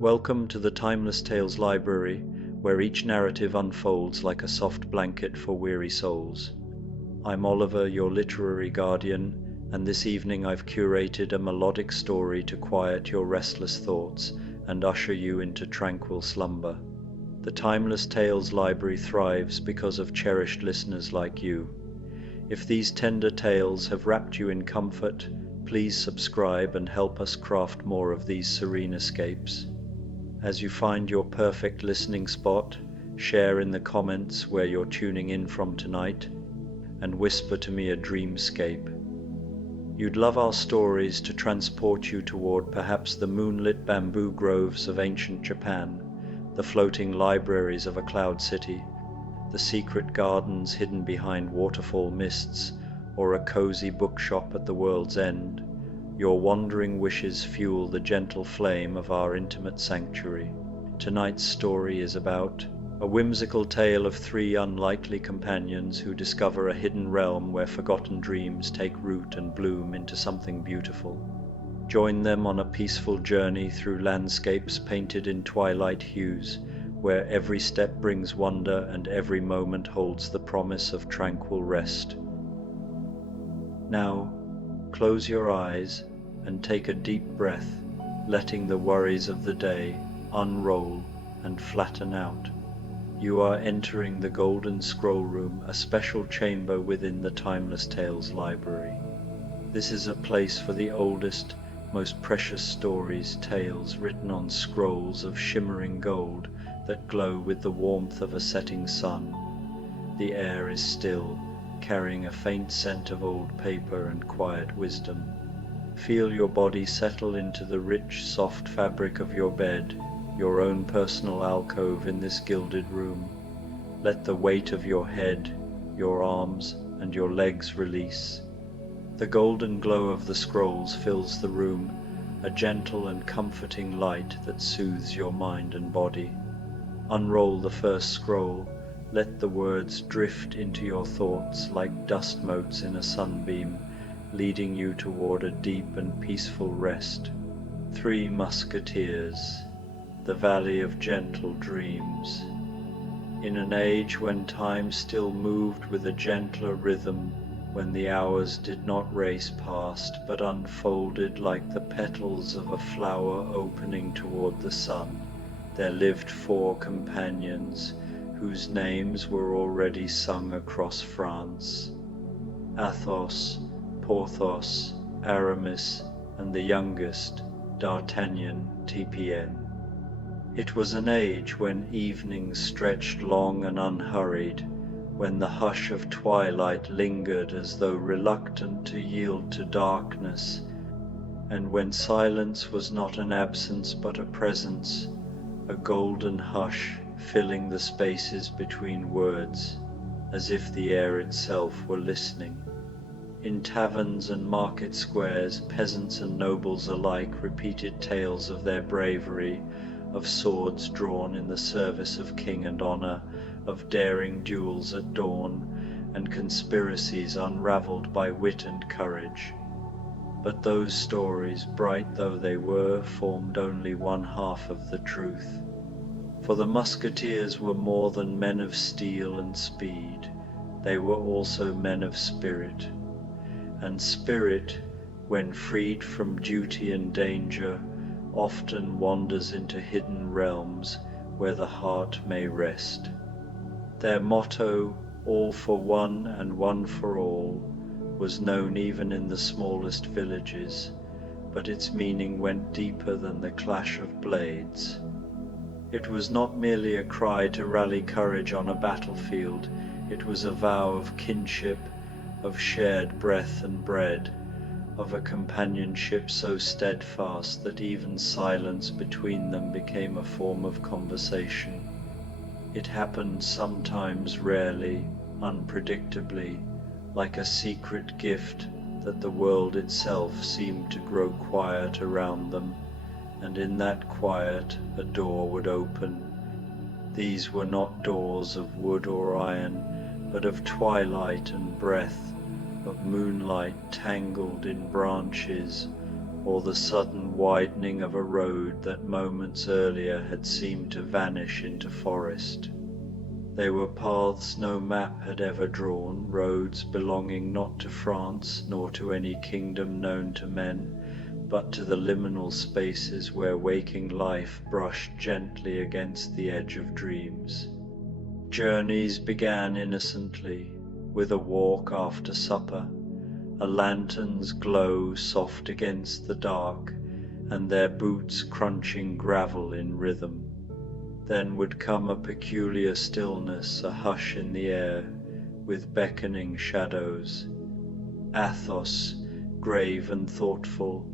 Welcome to the Timeless Tales Library, where each narrative unfolds like a soft blanket for weary souls. I'm Oliver, your literary guardian, and this evening I've curated a melodic story to quiet your restless thoughts and usher you into tranquil slumber. The Timeless Tales Library thrives because of cherished listeners like you. If these tender tales have wrapped you in comfort, please subscribe and help us craft more of these serene escapes. As you find your perfect listening spot, share in the comments where you're tuning in from tonight, and whisper to me a dreamscape. You'd love our stories to transport you toward perhaps the moonlit bamboo groves of ancient Japan, the floating libraries of a cloud city, the secret gardens hidden behind waterfall mists, or a cozy bookshop at the world's end. Your wandering wishes fuel the gentle flame of our intimate sanctuary. Tonight's story is about a whimsical tale of three unlikely companions who discover a hidden realm where forgotten dreams take root and bloom into something beautiful. Join them on a peaceful journey through landscapes painted in twilight hues, where every step brings wonder and every moment holds the promise of tranquil rest. Now, close your eyes and take a deep breath, letting the worries of the day unroll and flatten out. You are entering the Golden Scroll Room, a special chamber within the Timeless Tales Library. This is a place for the oldest, most precious stories, tales written on scrolls of shimmering gold that glow with the warmth of a setting sun. The air is still, carrying a faint scent of old paper and quiet wisdom. Feel your body settle into the rich, soft fabric of your bed, your own personal alcove in this gilded room. Let the weight of your head, your arms, and your legs release. The golden glow of the scrolls fills the room, a gentle and comforting light that soothes your mind and body. Unroll the first scroll. Let the words drift into your thoughts like dust motes in a sunbeam, leading you toward a deep and peaceful rest. Three Musketeers, the Valley of Gentle Dreams. In an age when time still moved with a gentler rhythm, when the hours did not race past but unfolded like the petals of a flower opening toward the sun, there lived four companions whose names were already sung across France: Athos, Porthos, Aramis, and the youngest, D'Artagnan, TPN. It was an age when evenings stretched long and unhurried, when the hush of twilight lingered as though reluctant to yield to darkness, and when silence was not an absence but a presence, a golden hush filling the spaces between words, as if the air itself were listening. In taverns and market squares, peasants and nobles alike repeated tales of their bravery, of swords drawn in the service of king and honor, of daring duels at dawn, and conspiracies unraveled by wit and courage. But those stories, bright though they were, formed only one half of the truth. For the Musketeers were more than men of steel and speed. They were also men of spirit. And spirit, when freed from duty and danger, often wanders into hidden realms where the heart may rest. Their motto, all for one and one for all, was known even in the smallest villages, but its meaning went deeper than the clash of blades. It was not merely a cry to rally courage on a battlefield, it was a vow of kinship, of shared breath and bread, of a companionship so steadfast that even silence between them became a form of conversation. It happened sometimes, rarely, unpredictably, like a secret gift that the world itself seemed to grow quiet around them, and in that quiet a door would open. These were not doors of wood or iron, but of twilight and breath, of moonlight tangled in branches, or the sudden widening of a road that moments earlier had seemed to vanish into forest. They were paths no map had ever drawn, roads belonging not to France nor to any kingdom known to men, but to the liminal spaces where waking life brushed gently against the edge of dreams. Journeys began innocently, with a walk after supper, a lantern's glow soft against the dark, and their boots crunching gravel in rhythm. Then would come a peculiar stillness, a hush in the air, with beckoning shadows. Athos, grave and thoughtful,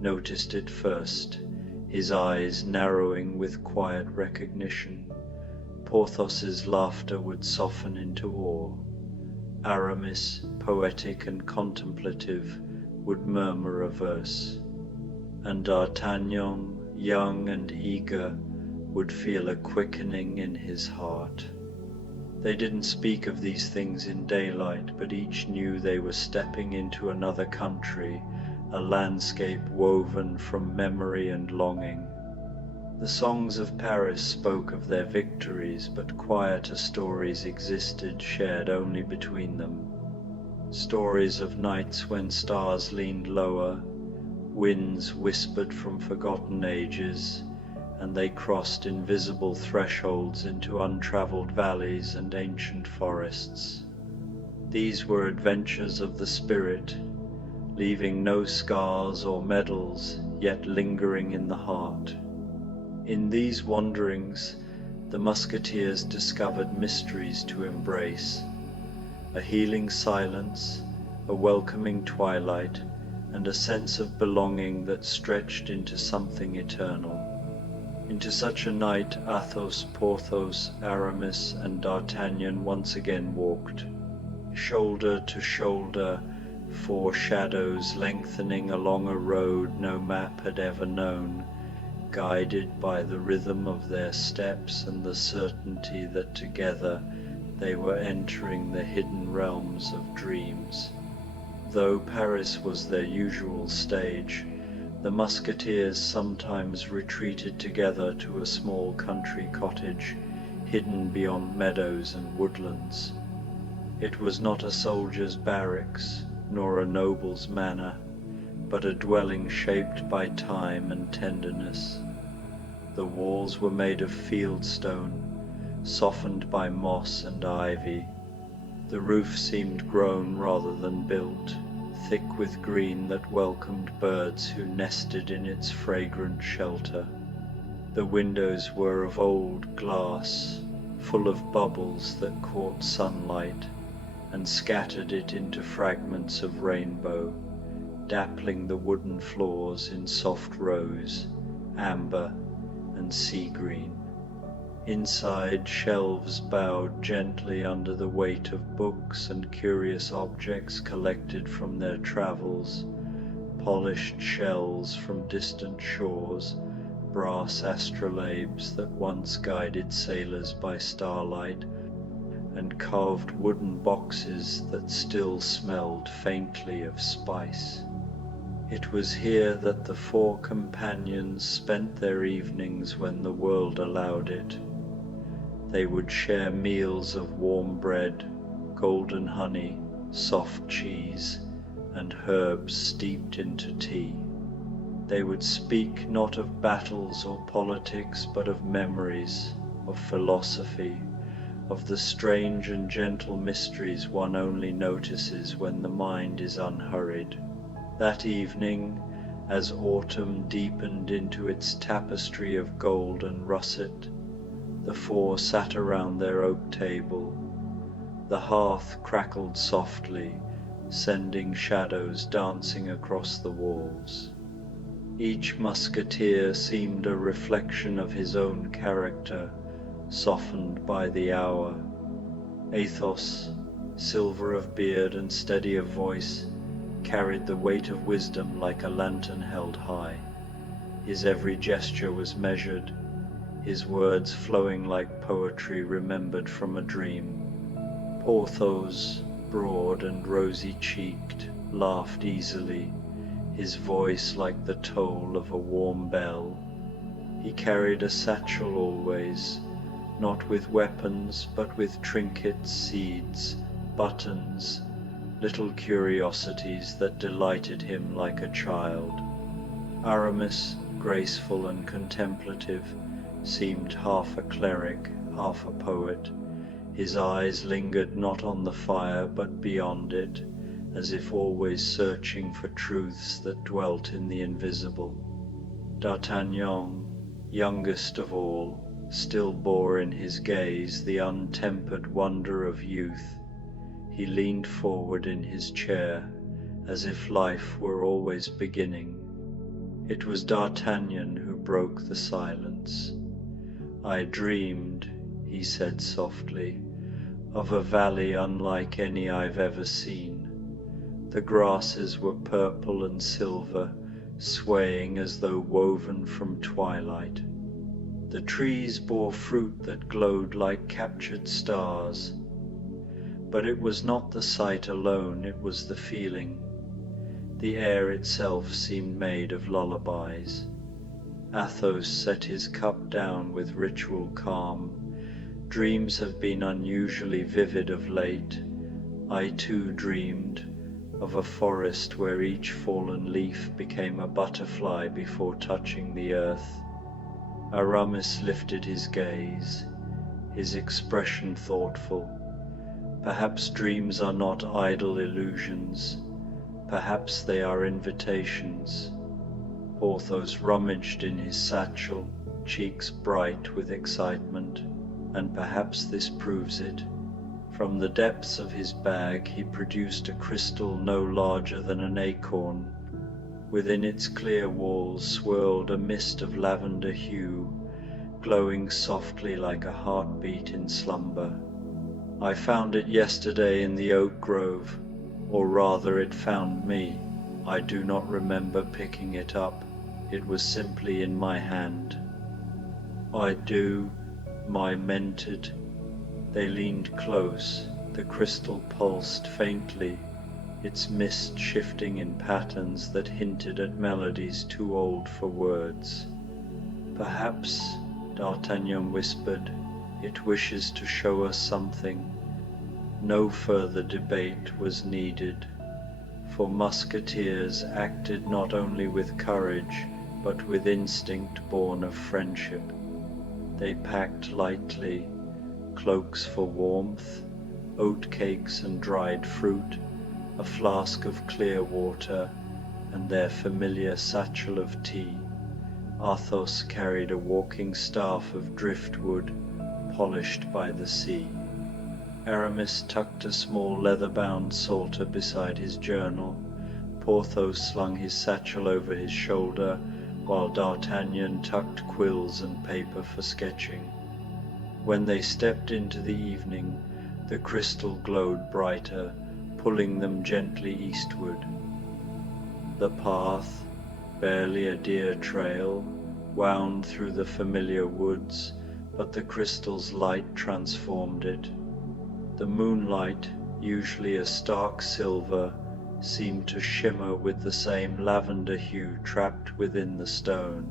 noticed it first, his eyes narrowing with quiet recognition. Porthos's laughter would soften into awe. Aramis, poetic and contemplative, would murmur a verse. And D'Artagnan, young and eager, would feel a quickening in his heart. They didn't speak of these things in daylight, but each knew they were stepping into another country, a landscape woven from memory and longing. The songs of Paris spoke of their victories, but quieter stories existed, shared only between them. Stories of nights when stars leaned lower, winds whispered from forgotten ages, and they crossed invisible thresholds into untraveled valleys and ancient forests. These were adventures of the spirit, leaving no scars or medals, yet lingering in the heart. In these wanderings, the Musketeers discovered mysteries to embrace, a healing silence, a welcoming twilight, and a sense of belonging that stretched into something eternal. Into such a night Athos, Porthos, Aramis, and D'Artagnan once again walked, shoulder to shoulder, four shadows lengthening along a road no map had ever known, guided by the rhythm of their steps and the certainty that together they were entering the hidden realms of dreams. Though Paris was their usual stage, the Musketeers sometimes retreated together to a small country cottage, hidden beyond meadows and woodlands. It was not a soldier's barracks, nor a noble's manor, but a dwelling shaped by time and tenderness. The walls were made of fieldstone, softened by moss and ivy. The roof seemed grown rather than built, thick with green that welcomed birds who nested in its fragrant shelter. The windows were of old glass, full of bubbles that caught sunlight and scattered it into fragments of rainbow, dappling the wooden floors in soft rose, amber, and sea green. Inside, shelves bowed gently under the weight of books and curious objects collected from their travels, polished shells from distant shores, brass astrolabes that once guided sailors by starlight, and carved wooden boxes that still smelled faintly of spice. It was here that the four companions spent their evenings when the world allowed it. They would share meals of warm bread, golden honey, soft cheese, and herbs steeped into tea. They would speak not of battles or politics, but of memories, of philosophy, of the strange and gentle mysteries one only notices when the mind is unhurried. That evening, as autumn deepened into its tapestry of gold and russet, the four sat around their oak table. The hearth crackled softly, sending shadows dancing across the walls. Each musketeer seemed a reflection of his own character, softened by the hour. Athos, silver of beard and steady of voice, carried the weight of wisdom like a lantern held high. His every gesture was measured, his words flowing like poetry remembered from a dream. Porthos, broad and rosy-cheeked, laughed easily, his voice like the toll of a warm bell. He carried a satchel always, not with weapons, but with trinkets, seeds, buttons, little curiosities that delighted him like a child. Aramis, graceful and contemplative, seemed half a cleric, half a poet. His eyes lingered not on the fire, but beyond it, as if always searching for truths that dwelt in the invisible. D'Artagnan, youngest of all, still bore in his gaze the untempered wonder of youth. He leaned forward in his chair, as if life were always beginning. It was D'Artagnan who broke the silence. "I dreamed," he said softly, "of a valley unlike any I've ever seen. The grasses were purple and silver, swaying as though woven from twilight. The trees bore fruit that glowed like captured stars. But it was not the sight alone, it was the feeling. The air itself seemed made of lullabies." Athos set his cup down with ritual calm. "Dreams have been unusually vivid of late. I too dreamed of a forest where each fallen leaf became a butterfly before touching the earth." Aramis lifted his gaze, his expression thoughtful. Perhaps dreams are not idle illusions. Perhaps they are invitations. Porthos rummaged in his satchel, cheeks bright with excitement, and perhaps this proves it. From the depths of his bag he produced a crystal no larger than an acorn. Within its clear walls swirled a mist of lavender hue, glowing softly like a heartbeat in slumber. "I found it yesterday in the oak grove, or rather it found me. I do not remember picking it up. It was simply in my hand." "I do," my mentored. They leaned close. The crystal pulsed faintly, its mist shifting in patterns that hinted at melodies too old for words. "Perhaps," D'Artagnan whispered, "it wishes to show us something." No further debate was needed, for Musketeers acted not only with courage, but with instinct born of friendship. They packed lightly, cloaks for warmth, oatcakes and dried fruit, a flask of clear water, and their familiar satchel of tea. Athos carried a walking staff of driftwood, polished by the sea. Aramis tucked a small leather-bound psalter beside his journal. Porthos slung his satchel over his shoulder, while D'Artagnan tucked quills and paper for sketching. When they stepped into the evening, the crystal glowed brighter, pulling them gently eastward. The path, barely a deer trail, wound through the familiar woods, but the crystal's light transformed it. The moonlight, usually a stark silver, seemed to shimmer with the same lavender hue trapped within the stone.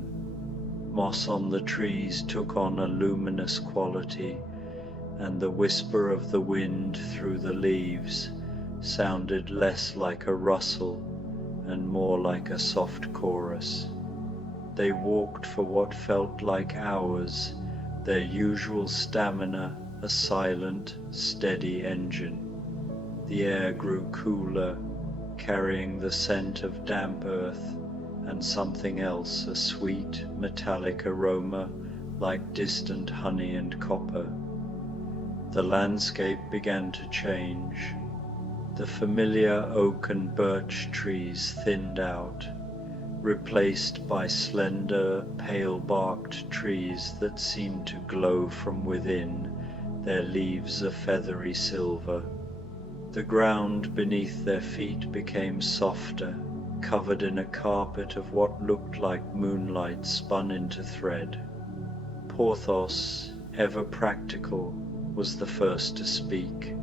Moss on the trees took on a luminous quality, and the whisper of the wind through the leaves sounded less like a rustle and more like a soft chorus. They walked for what felt like hours, their usual stamina a silent, steady engine. The air grew cooler, carrying the scent of damp earth and something else, a sweet, metallic aroma like distant honey and copper. The landscape began to change. The familiar oak and birch trees thinned out, replaced by slender, pale-barked trees that seemed to glow from within, their leaves a feathery silver. The ground beneath their feet became softer, covered in a carpet of what looked like moonlight spun into thread. Porthos, ever practical, was the first to speak.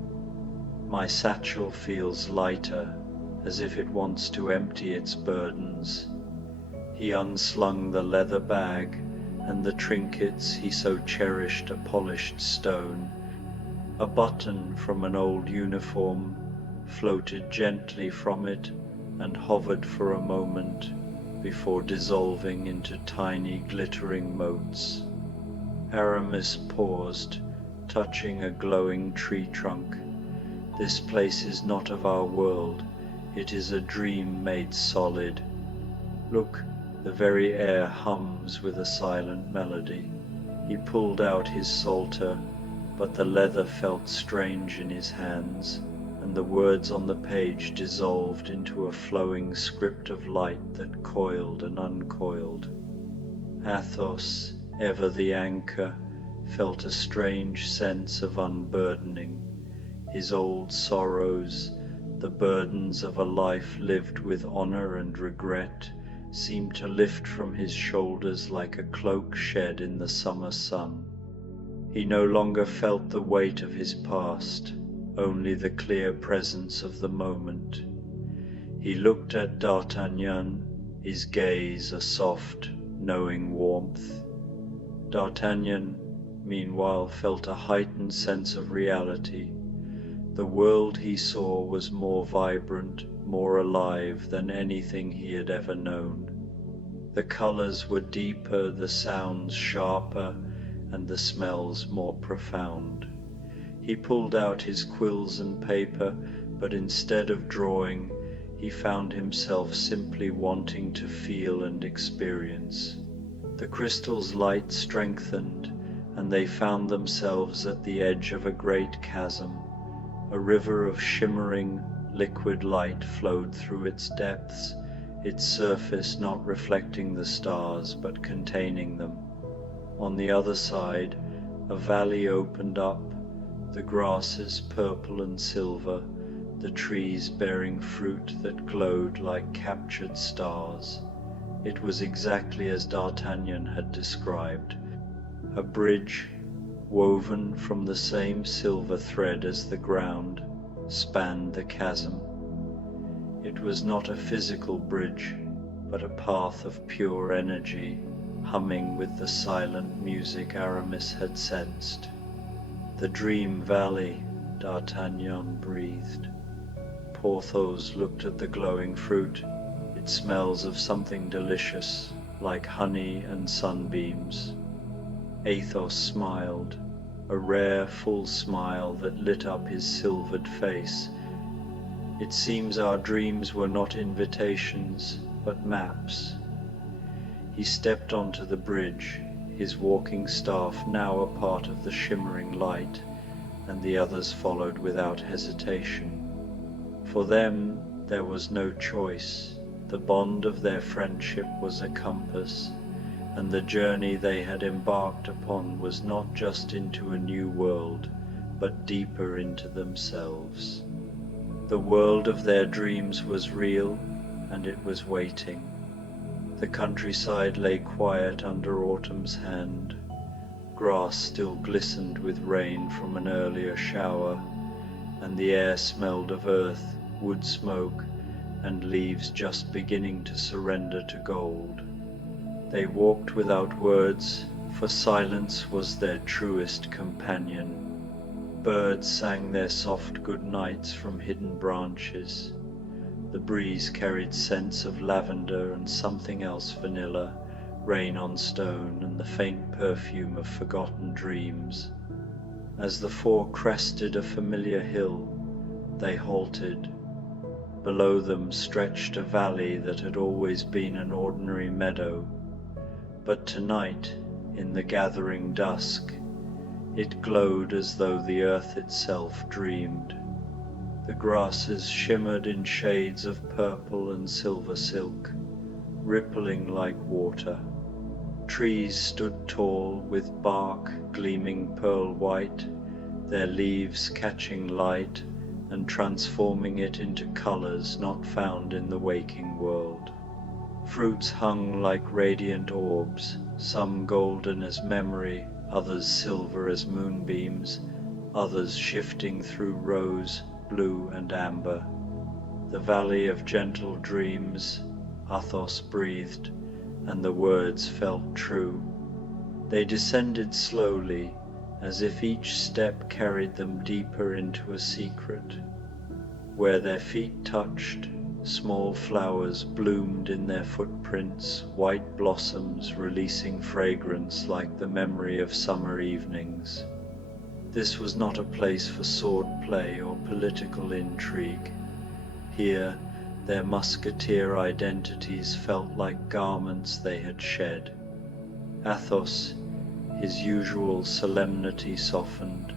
"My satchel feels lighter, as if it wants to empty its burdens. He unslung the leather bag, and the trinkets he so cherished a polished stone. A button from an old uniform floated gently from it and hovered for a moment before dissolving into tiny glittering motes. Aramis paused, touching a glowing tree trunk. This place is not of our world, it is a dream made solid. Look, the very air hums with a silent melody. He pulled out his psalter, but the leather felt strange in his hands, and the words on the page dissolved into a flowing script of light that coiled and uncoiled. Athos, ever the anchor, felt a strange sense of unburdening. His old sorrows, the burdens of a life lived with honor and regret, seemed to lift from his shoulders like a cloak shed in the summer sun. He no longer felt the weight of his past, only the clear presence of the moment. He looked at D'Artagnan, his gaze a soft, knowing warmth. D'Artagnan, meanwhile, felt a heightened sense of reality. The world he saw was more vibrant, more alive than anything he had ever known. The colors were deeper, the sounds sharper, and the smells more profound. He pulled out his quills and paper, but instead of drawing, he found himself simply wanting to feel and experience. The crystal's light strengthened, and they found themselves at the edge of a great chasm. A river of shimmering, liquid light flowed through its depths, its surface not reflecting the stars but containing them. On the other side, a valley opened up, the grasses purple and silver, the trees bearing fruit that glowed like captured stars. It was exactly as D'Artagnan had described. A bridge, woven from the same silver thread as the ground, spanned the chasm. It was not a physical bridge, but a path of pure energy, humming with the silent music Aramis had sensed. The Dream Valley, D'Artagnan breathed. Porthos looked at the glowing fruit. It smells of something delicious, like honey and sunbeams. Athos smiled, a rare, full smile that lit up his silvered face. It seems our dreams were not invitations, but maps. He stepped onto the bridge, his walking staff now a part of the shimmering light, and the others followed without hesitation. For them, there was no choice. The bond of their friendship was a compass, and the journey they had embarked upon was not just into a new world, but deeper into themselves. The world of their dreams was real, and it was waiting. The countryside lay quiet under autumn's hand. Grass still glistened with rain from an earlier shower, and the air smelled of earth, wood smoke, and leaves just beginning to surrender to gold. They walked without words, for silence was their truest companion. Birds sang their soft good nights from hidden branches. The breeze carried scents of lavender and something else vanilla, rain on stone, and the faint perfume of forgotten dreams. As the four crested a familiar hill, they halted. Below them stretched a valley that had always been an ordinary meadow, but tonight, in the gathering dusk, it glowed as though the earth itself dreamed. The grasses shimmered in shades of purple and silver silk, rippling like water. Trees stood tall, with bark gleaming pearl white, their leaves catching light and transforming it into colors not found in the waking world. Fruits hung like radiant orbs, some golden as memory, others silver as moonbeams, others shifting through rose, blue and amber. "The valley of gentle dreams," Athos breathed, and the words felt true. They descended slowly, as if each step carried them deeper into a secret. Where their feet touched, small flowers bloomed in their footprints, white blossoms releasing fragrance like the memory of summer evenings. This was not a place for swordplay or political intrigue. Here, their musketeer identities felt like garments they had shed. Athos, his usual solemnity softened,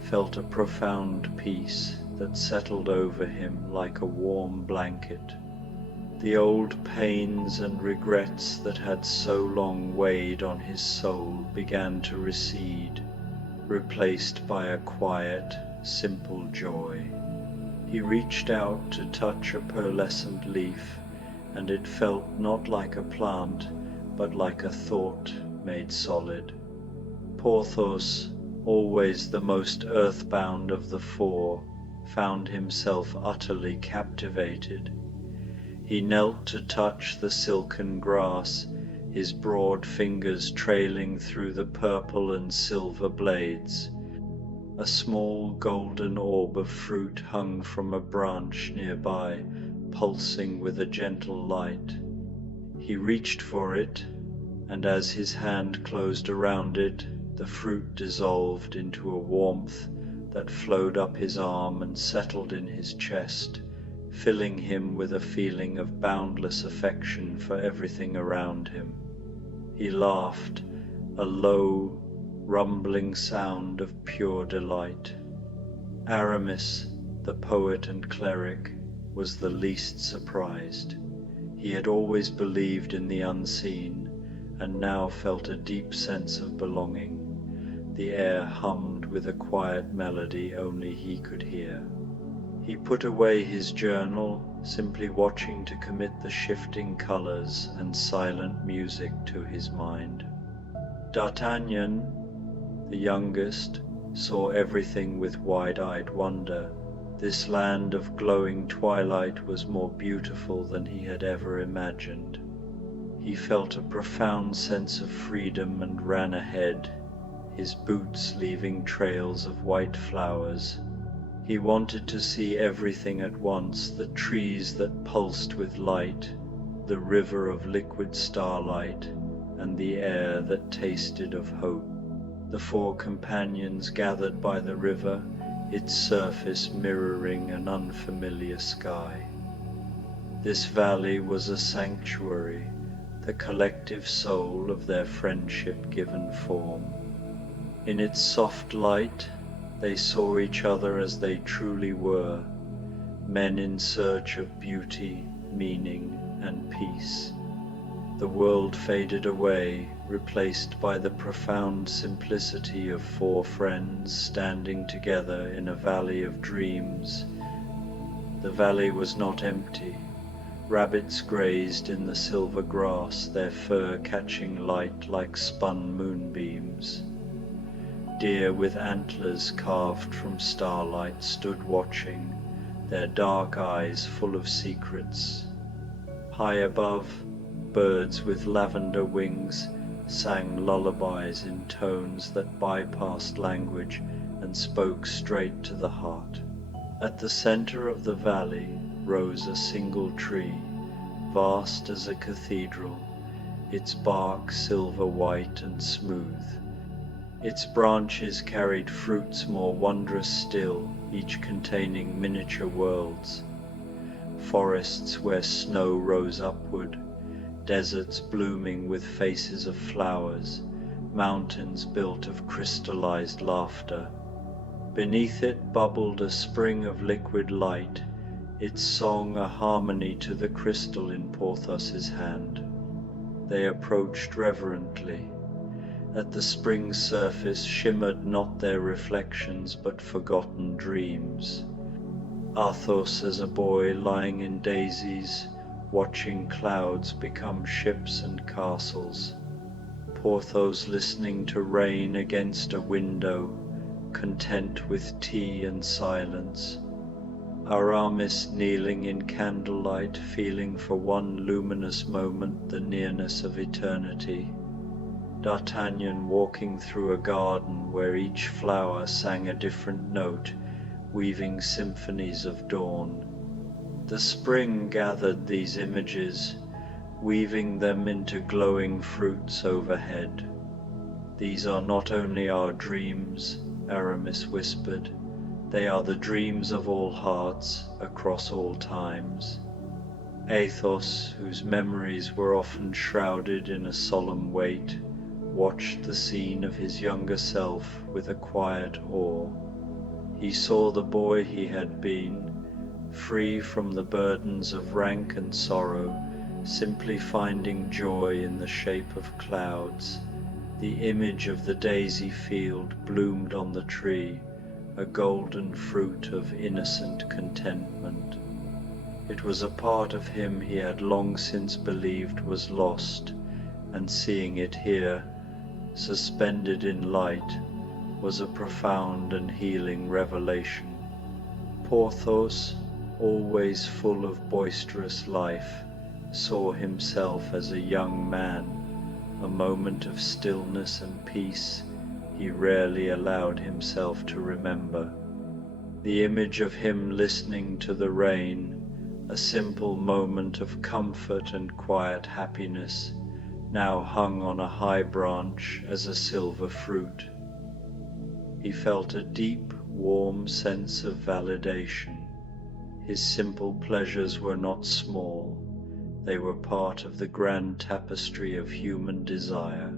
felt a profound peace that settled over him like a warm blanket. The old pains and regrets that had so long weighed on his soul began to recede, replaced by a quiet, simple joy. He reached out to touch a pearlescent leaf, and it felt not like a plant, but like a thought made solid. Porthos, always the most earthbound of the four, found himself utterly captivated. He knelt to touch the silken grass, his broad fingers trailing through the purple and silver blades. A small golden orb of fruit hung from a branch nearby, pulsing with a gentle light. He reached for it, and as his hand closed around it, the fruit dissolved into a warmth that flowed up his arm and settled in his chest, filling him with a feeling of boundless affection for everything around him. He laughed, a low, rumbling sound of pure delight. Aramis, the poet and cleric, was the least surprised. He had always believed in the unseen, and now felt a deep sense of belonging. The air hummed with a quiet melody only he could hear. He put away his journal, simply watching to commit the shifting colors and silent music to his mind. D'Artagnan, the youngest, saw everything with wide-eyed wonder. This land of glowing twilight was more beautiful than he had ever imagined. He felt a profound sense of freedom and ran ahead, his boots leaving trails of white flowers. He wanted to see everything at once, the trees that pulsed with light, the river of liquid starlight, and the air that tasted of hope. The four companions gathered by the river, its surface mirroring an unfamiliar sky. This valley was a sanctuary, the collective soul of their friendship given form. In its soft light, they saw each other as they truly were, men in search of beauty, meaning, and peace. The world faded away, replaced by the profound simplicity of four friends standing together in a valley of dreams. The valley was not empty. Rabbits grazed in the silver grass, their fur catching light like spun moonbeams. Deer with antlers carved from starlight stood watching, their dark eyes full of secrets. High above, birds with lavender wings sang lullabies in tones that bypassed language and spoke straight to the heart. At the center of the valley rose a single tree, vast as a cathedral, its bark silver white and smooth. Its branches carried fruits more wondrous still, each containing miniature worlds. Forests where snow rose upward, deserts blooming with faces of flowers, mountains built of crystallized laughter. Beneath it bubbled a spring of liquid light, its song a harmony to the crystal in Porthos's hand. They approached reverently. At the spring's surface shimmered not their reflections but forgotten dreams. Athos as a boy lying in daisies, watching clouds become ships and castles. Porthos listening to rain against a window, content with tea and silence. Aramis kneeling in candlelight, feeling for one luminous moment the nearness of eternity. D'Artagnan walking through a garden where each flower sang a different note, weaving symphonies of dawn. The spring gathered these images, weaving them into glowing fruits overhead. "These are not only our dreams," Aramis whispered, "they are the dreams of all hearts across all times." Athos, whose memories were often shrouded in a solemn weight, watched the scene of his younger self with a quiet awe. He saw the boy he had been, free from the burdens of rank and sorrow, simply finding joy in the shape of clouds. The image of the daisy field bloomed on the tree, a golden fruit of innocent contentment. It was a part of him he had long since believed was lost, and seeing it here, suspended in light, was a profound and healing revelation. Porthos, always full of boisterous life, saw himself as a young man, a moment of stillness and peace he rarely allowed himself to remember. The image of him listening to the rain, a simple moment of comfort and quiet happiness, now hung on a high branch as a silver fruit. He felt a deep, warm sense of validation. His simple pleasures were not small. They were part of the grand tapestry of human desire.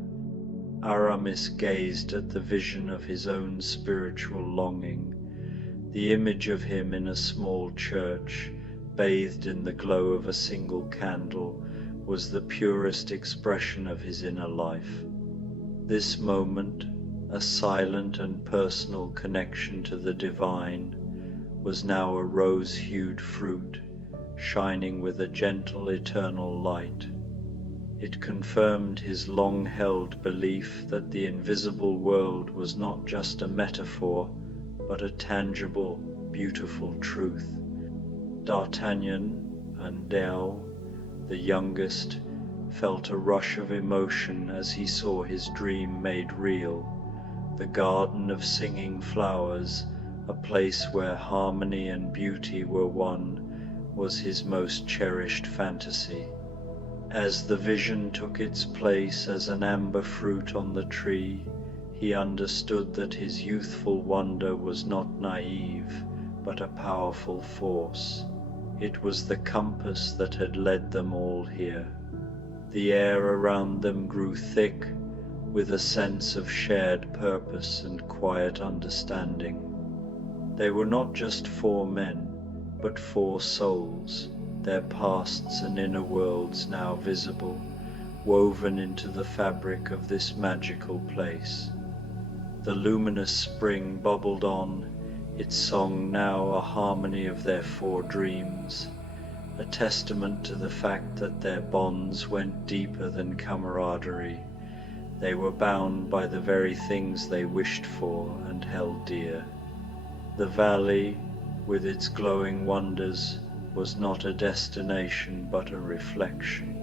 Aramis gazed at the vision of his own spiritual longing. The image of him in a small church, bathed in the glow of a single candle, was the purest expression of his inner life. This moment, a silent and personal connection to the divine, was now a rose-hued fruit, shining with a gentle eternal light. It confirmed his long-held belief that the invisible world was not just a metaphor, but a tangible, beautiful truth. D'Artagnan and Dell, the youngest, felt a rush of emotion as he saw his dream made real. The garden of singing flowers, a place where harmony and beauty were one, was his most cherished fantasy. As the vision took its place as an amber fruit on the tree, he understood that his youthful wonder was not naive, but a powerful force. It was the compass that had led them all here. The air around them grew thick with a sense of shared purpose and quiet understanding. They were not just four men, but four souls, their pasts and inner worlds now visible, woven into the fabric of this magical place. The luminous spring bubbled on, its song now a harmony of their four dreams, a testament to the fact that their bonds went deeper than camaraderie. They were bound by the very things they wished for and held dear. The valley, with its glowing wonders, was not a destination but a reflection.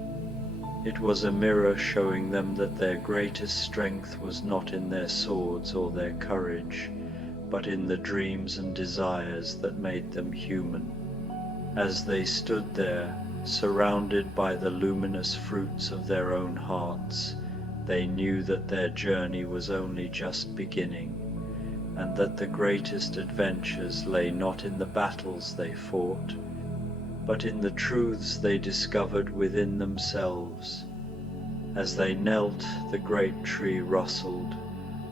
It was a mirror showing them that their greatest strength was not in their swords or their courage, but in the dreams and desires that made them human. As they stood there, surrounded by the luminous fruits of their own hearts, they knew that their journey was only just beginning, and that the greatest adventures lay not in the battles they fought, but in the truths they discovered within themselves. As they knelt, the great tree rustled.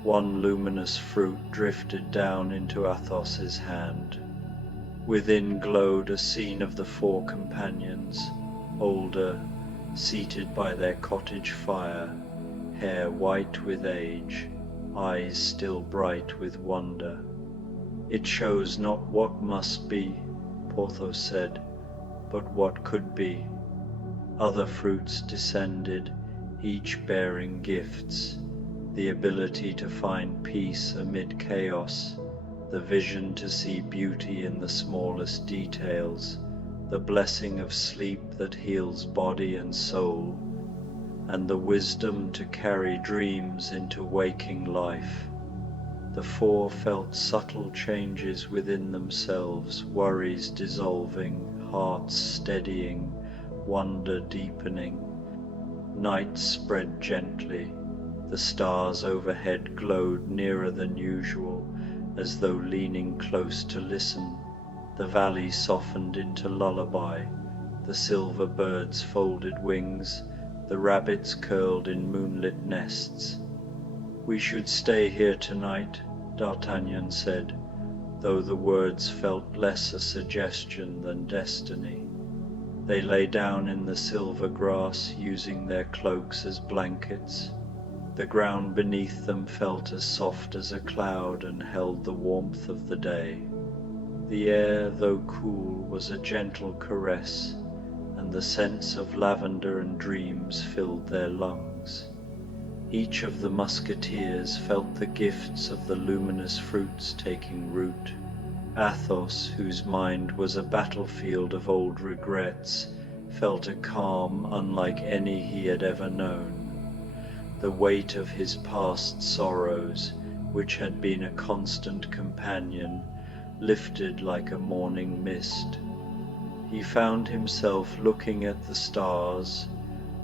One luminous fruit drifted down into Athos's hand. Within glowed a scene of the four companions, older, seated by their cottage fire, hair white with age, eyes still bright with wonder. "It shows not what must be," Porthos said, "but what could be." Other fruits descended, each bearing gifts: the ability to find peace amid chaos, the vision to see beauty in the smallest details, the blessing of sleep that heals body and soul, and the wisdom to carry dreams into waking life. The four felt subtle changes within themselves, worries dissolving, hearts steadying, wonder deepening. Night spread gently. The stars overhead glowed nearer than usual, as though leaning close to listen. The valley softened into lullaby. The silver birds folded wings. The rabbits curled in moonlit nests. "We should stay here tonight," D'Artagnan said, though the words felt less a suggestion than destiny. They lay down in the silver grass, using their cloaks as blankets. The ground beneath them felt as soft as a cloud and held the warmth of the day. The air, though cool, was a gentle caress, and the scents of lavender and dreams filled their lungs. Each of the Musketeers felt the gifts of the luminous fruits taking root. Athos, whose mind was a battlefield of old regrets, felt a calm unlike any he had ever known. The weight of his past sorrows, which had been a constant companion, lifted like a morning mist. He found himself looking at the stars,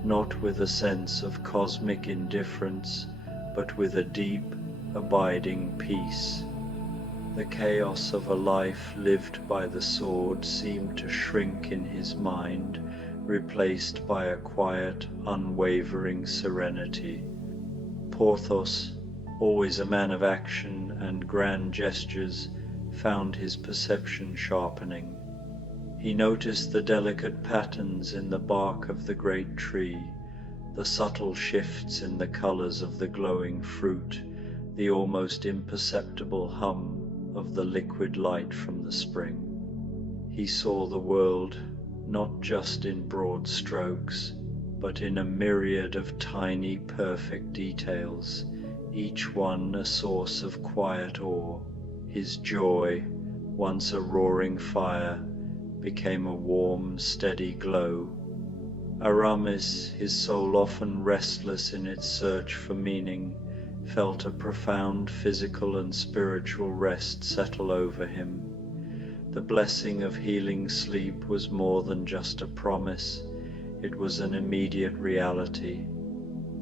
not with a sense of cosmic indifference, but with a deep, abiding peace. The chaos of a life lived by the sword seemed to shrink in his mind, replaced by a quiet, unwavering serenity. Porthos, always a man of action and grand gestures, found his perception sharpening. He noticed the delicate patterns in the bark of the great tree, the subtle shifts in the colors of the glowing fruit, the almost imperceptible hum of the liquid light from the spring. He saw the world not just in broad strokes, but in a myriad of tiny, perfect details, each one a source of quiet awe. His joy, once a roaring fire, became a warm, steady glow. Aramis, his soul often restless in its search for meaning, felt a profound physical and spiritual rest settle over him. The blessing of healing sleep was more than just a promise, it was an immediate reality.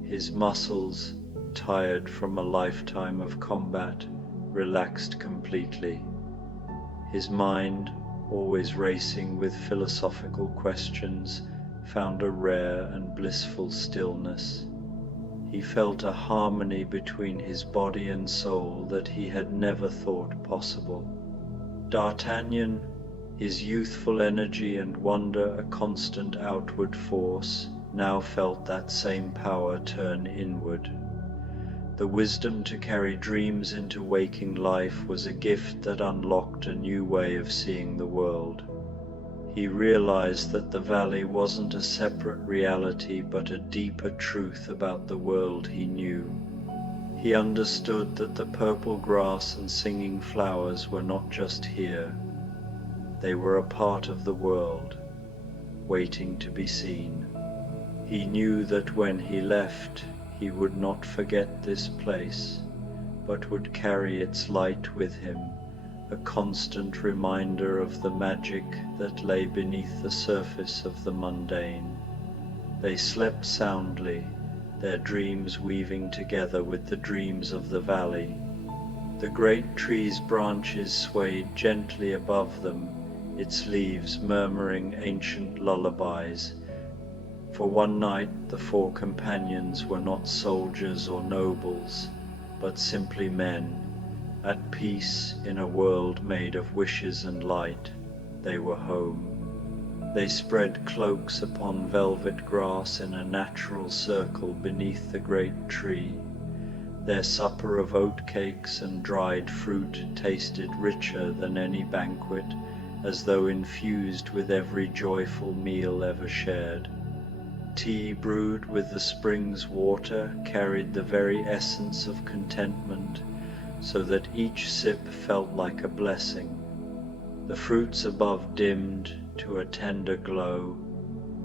His muscles, tired from a lifetime of combat, relaxed completely. His mind, always racing with philosophical questions, found a rare and blissful stillness. He felt a harmony between his body and soul that he had never thought possible. D'Artagnan, his youthful energy and wonder a constant outward force, now felt that same power turn inward. The wisdom to carry dreams into waking life was a gift that unlocked a new way of seeing the world. He realized that the valley wasn't a separate reality but a deeper truth about the world he knew. He understood that the purple grass and singing flowers were not just here. They were a part of the world, waiting to be seen. He knew that when he left, he would not forget this place, but would carry its light with him, a constant reminder of the magic that lay beneath the surface of the mundane. They slept soundly, their dreams weaving together with the dreams of the valley. The great tree's branches swayed gently above them, its leaves murmuring ancient lullabies. For one night the four companions were not soldiers or nobles, but simply men, at peace in a world made of wishes and light. They were home. They spread cloaks upon velvet grass in a natural circle beneath the great tree. Their supper of oatcakes and dried fruit tasted richer than any banquet, as though infused with every joyful meal ever shared. Tea brewed with the spring's water carried the very essence of contentment, so that each sip felt like a blessing. The fruits above dimmed to a tender glow,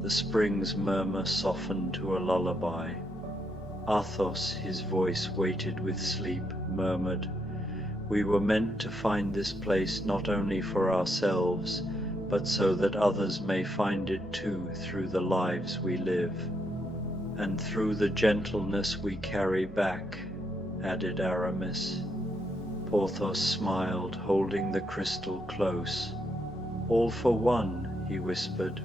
the spring's murmur softened to a lullaby. Athos, his voice weighted with sleep, murmured, "We were meant to find this place not only for ourselves, but so that others may find it too through the lives we live." "And through the gentleness we carry back," added Aramis. Porthos smiled, holding the crystal close. "All for one," he whispered.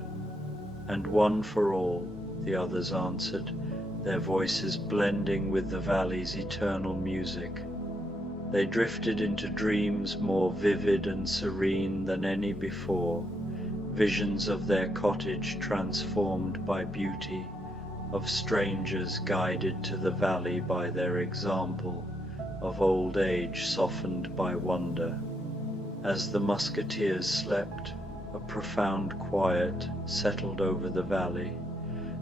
"And one for all," the others answered, their voices blending with the valley's eternal music. They drifted into dreams more vivid and serene than any before, visions of their cottage transformed by beauty, of strangers guided to the valley by their example, of old age softened by wonder. As the Musketeers slept, a profound quiet settled over the valley.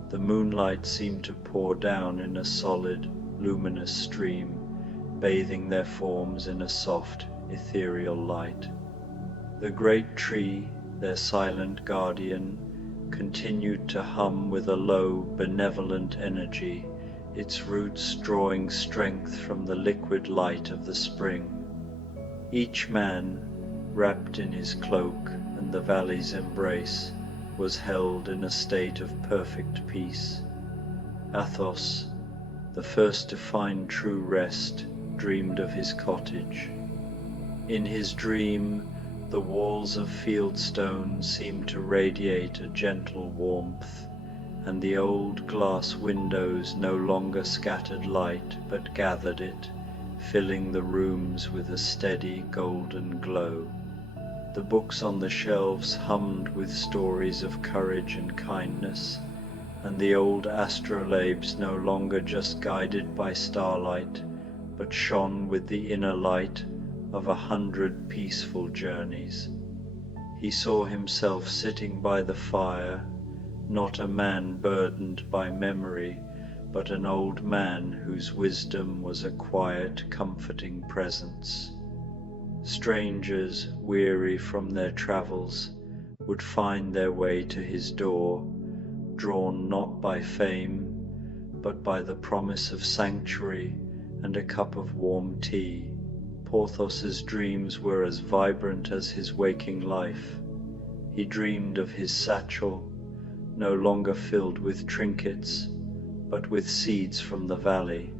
The moonlight seemed to pour down in a solid, luminous stream, bathing their forms in a soft, ethereal light. The great tree, their silent guardian, continued to hum with a low, benevolent energy, its roots drawing strength from the liquid light of the spring. Each man, wrapped in his cloak and the valley's embrace, was held in a state of perfect peace. Athos, the first to find true rest, dreamed of his cottage. In his dream, the walls of fieldstone seemed to radiate a gentle warmth, and the old glass windows no longer scattered light but gathered it, filling the rooms with a steady golden glow. The books on the shelves hummed with stories of courage and kindness, and the old astrolabes no longer just guided by starlight, but shone with the inner light of 100 peaceful journeys. He saw himself sitting by the fire, not a man burdened by memory, but an old man whose wisdom was a quiet, comforting presence. Strangers, weary from their travels, would find their way to his door, drawn not by fame, but by the promise of sanctuary and a cup of warm tea. Porthos's dreams were as vibrant as his waking life. He dreamed of his satchel, no longer filled with trinkets, but with seeds from the valley.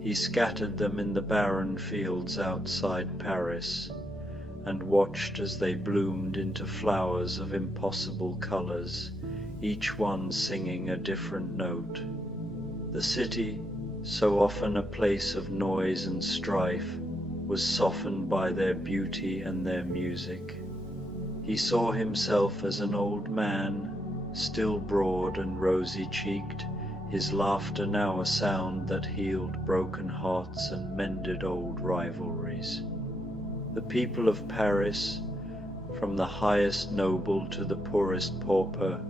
He scattered them in the barren fields outside Paris, and watched as they bloomed into flowers of impossible colors, each one singing a different note. The city, so often a place of noise and strife, was softened by their beauty and their music. He saw himself as an old man, still broad and rosy-cheeked, his laughter now a sound that healed broken hearts and mended old rivalries. The people of Paris, from the highest noble to the poorest pauper,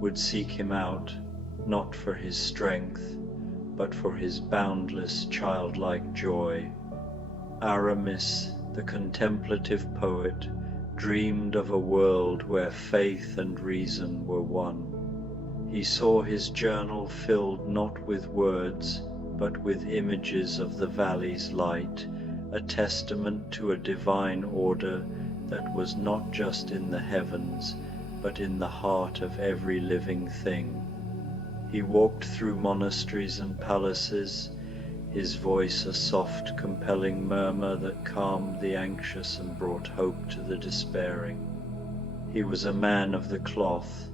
would seek him out, not for his strength, but for his boundless childlike joy. Aramis, the contemplative poet, dreamed of a world where faith and reason were one. He saw his journal filled not with words, but with images of the valley's light, a testament to a divine order that was not just in the heavens, but in the heart of every living thing. He walked through monasteries and palaces, his voice a soft, compelling murmur that calmed the anxious and brought hope to the despairing. He was a man of the cloth,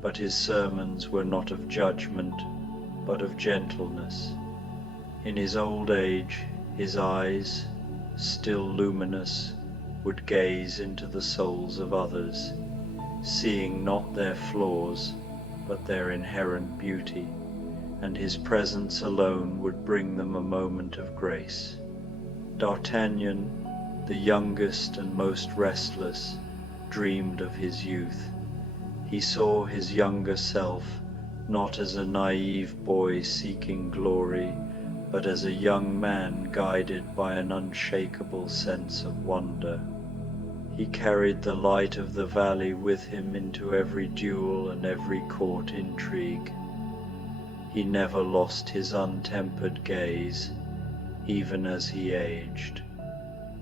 but his sermons were not of judgment, but of gentleness. In his old age, his eyes, still luminous, would gaze into the souls of others, seeing not their flaws, but their inherent beauty, and his presence alone would bring them a moment of grace. D'Artagnan, the youngest and most restless, dreamed of his youth. He saw his younger self not as a naive boy seeking glory, but as a young man guided by an unshakable sense of wonder. He carried the light of the valley with him into every duel and every court intrigue. He never lost his untempered gaze, even as he aged.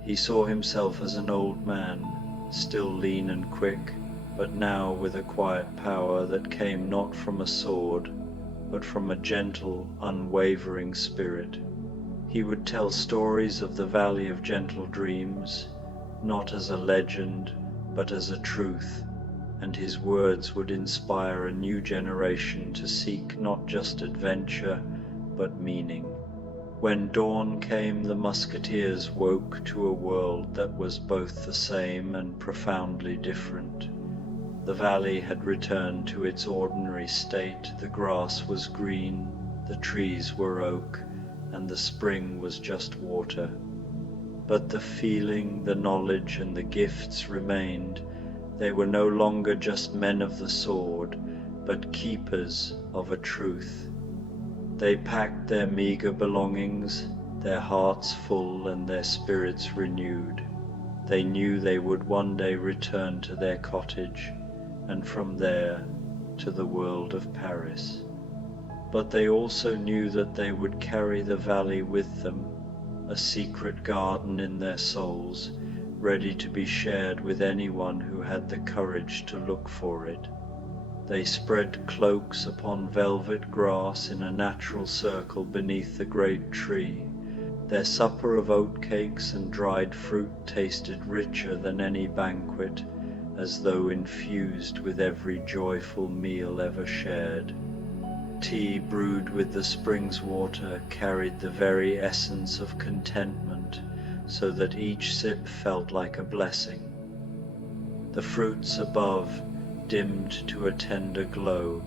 He saw himself as an old man, still lean and quick, but now with a quiet power that came not from a sword, but from a gentle, unwavering spirit. He would tell stories of the Valley of Gentle Dreams, not as a legend, but as a truth, and his words would inspire a new generation to seek not just adventure, but meaning. When dawn came, the Musketeers woke to a world that was both the same and profoundly different. The valley had returned to its ordinary state. The grass was green, the trees were oak, and the spring was just water. But the feeling, the knowledge, and the gifts remained. They were no longer just men of the sword, but keepers of a truth. They packed their meager belongings, their hearts full and their spirits renewed. They knew they would one day return to their cottage, and from there to the world of Paris. But they also knew that they would carry the valley with them, a secret garden in their souls, ready to be shared with anyone who had the courage to look for it. They spread cloaks upon velvet grass in a natural circle beneath the great tree. Their supper of oatcakes and dried fruit tasted richer than any banquet, as though infused with every joyful meal ever shared. Tea brewed with the spring's water carried the very essence of contentment, so that each sip felt like a blessing. The fruits above dimmed to a tender glow,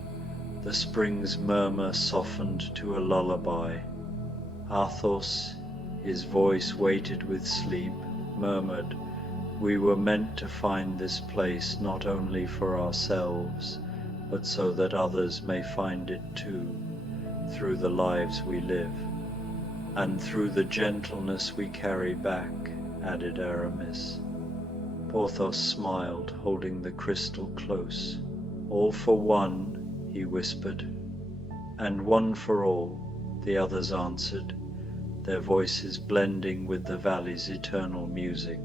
the spring's murmur softened to a lullaby. Athos, his voice weighted with sleep, murmured, "We were meant to find this place not only for ourselves, but so that others may find it too, through the lives we live." "And through the gentleness we carry back," added Aramis. Porthos smiled, holding the crystal close. "All for one," he whispered. "And one for all," the others answered, their voices blending with the valley's eternal music.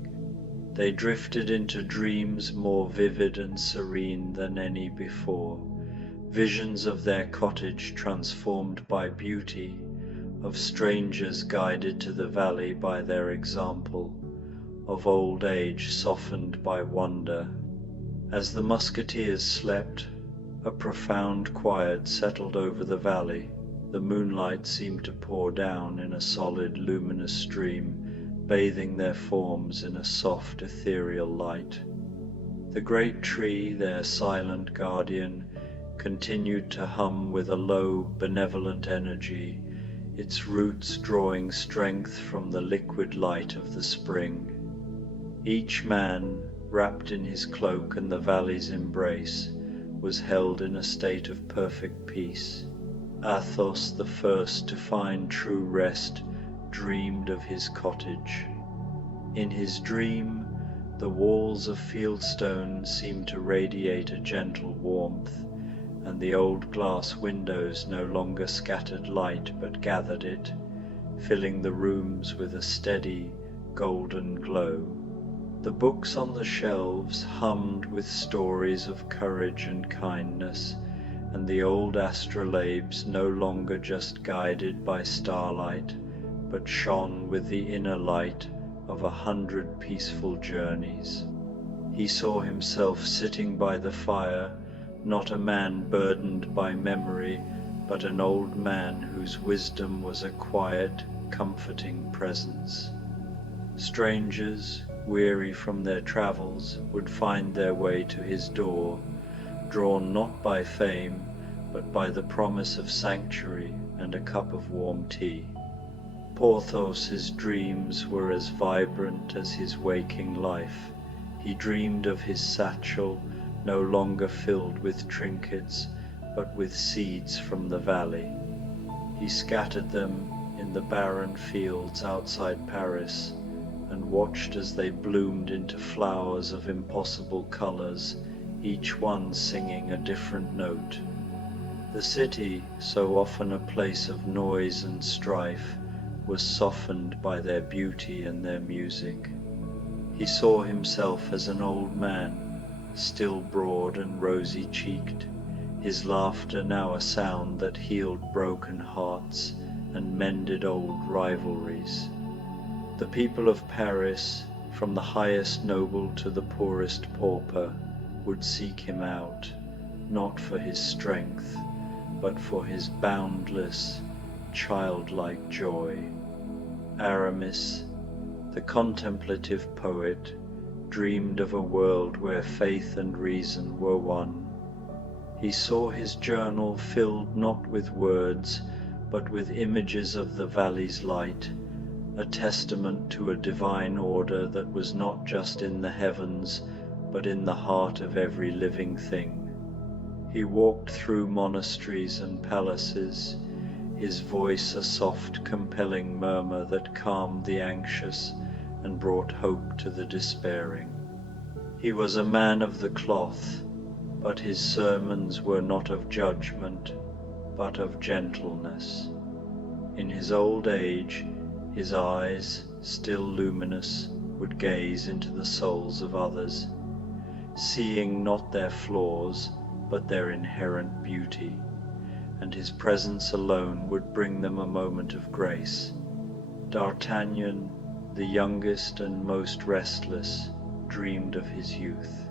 They drifted into dreams more vivid and serene than any before, visions of their cottage transformed by beauty, of strangers guided to the valley by their example, of old age softened by wonder. As the Musketeers slept, a profound quiet settled over the valley. The moonlight seemed to pour down in a solid, luminous stream, bathing their forms in a soft, ethereal light. The great tree, their silent guardian, continued to hum with a low, benevolent energy, its roots drawing strength from the liquid light of the spring. Each man, wrapped in his cloak and the valley's embrace, was held in a state of perfect peace. Athos, the first to find true rest, dreamed of his cottage. In his dream, the walls of fieldstone seemed to radiate a gentle warmth, and the old glass windows no longer scattered light but gathered it, filling the rooms with a steady, golden glow. The books on the shelves hummed with stories of courage and kindness, and the old astrolabes no longer just guided by starlight, but shone with the inner light of 100 peaceful journeys. He saw himself sitting by the fire, not a man burdened by memory, but an old man whose wisdom was a quiet, comforting presence. Strangers, weary from their travels, would find their way to his door, drawn not by fame, but by the promise of sanctuary and a cup of warm tea. Porthos's dreams were as vibrant as his waking life. He dreamed of his satchel, no longer filled with trinkets, but with seeds from the valley. He scattered them in the barren fields outside Paris and watched as they bloomed into flowers of impossible colors, each one singing a different note. The city, so often a place of noise and strife, was softened by their beauty and their music. He saw himself as an old man, still broad and rosy-cheeked, his laughter now a sound that healed broken hearts and mended old rivalries. The people of Paris, from the highest noble to the poorest pauper, would seek him out, not for his strength, but for his boundless, childlike joy. Aramis, the contemplative poet, dreamed of a world where faith and reason were one. He saw his journal filled not with words, but with images of the valley's light, a testament to a divine order that was not just in the heavens, but in the heart of every living thing. He walked through monasteries and palaces, his voice a soft, compelling murmur that calmed the anxious and brought hope to the despairing. He was a man of the cloth, but his sermons were not of judgment, but of gentleness. In his old age, his eyes, still luminous, would gaze into the souls of others, seeing not their flaws, but their inherent beauty, and his presence alone would bring them a moment of grace. D'Artagnan, the youngest and most restless, dreamed of his youth.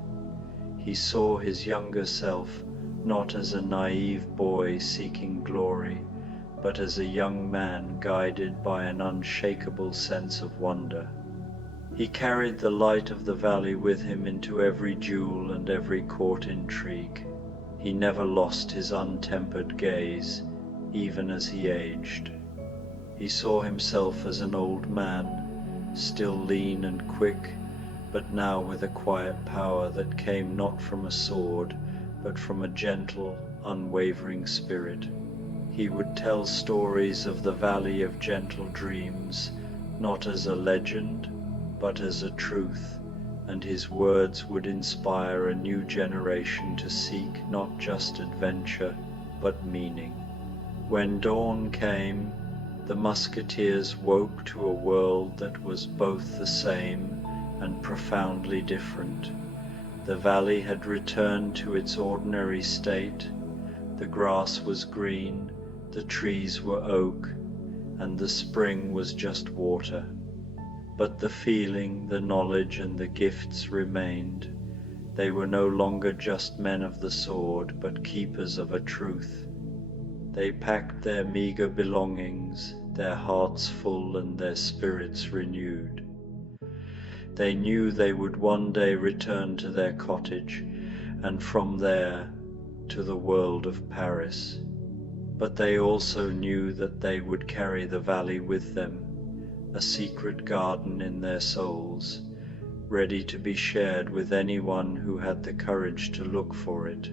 He saw his younger self not as a naive boy seeking glory, but as a young man guided by an unshakable sense of wonder. He carried the light of the valley with him into every duel and every court intrigue. He never lost his untempered gaze, even as he aged. He saw himself as an old man, still lean and quick, but now with a quiet power that came not from a sword, but from a gentle, unwavering spirit. He would tell stories of the Valley of Gentle Dreams, not as a legend, but as a truth, and his words would inspire a new generation to seek not just adventure, but meaning. When dawn came, the Musketeers woke to a world that was both the same and profoundly different. The valley had returned to its ordinary state. The grass was green, the trees were oak, and the spring was just water. But the feeling, the knowledge, and the gifts remained. They were no longer just men of the sword, but keepers of a truth. They packed their meager belongings, their hearts full and their spirits renewed. They knew they would one day return to their cottage, and from there to the world of Paris. But they also knew that they would carry the valley with them, a secret garden in their souls, ready to be shared with anyone who had the courage to look for it.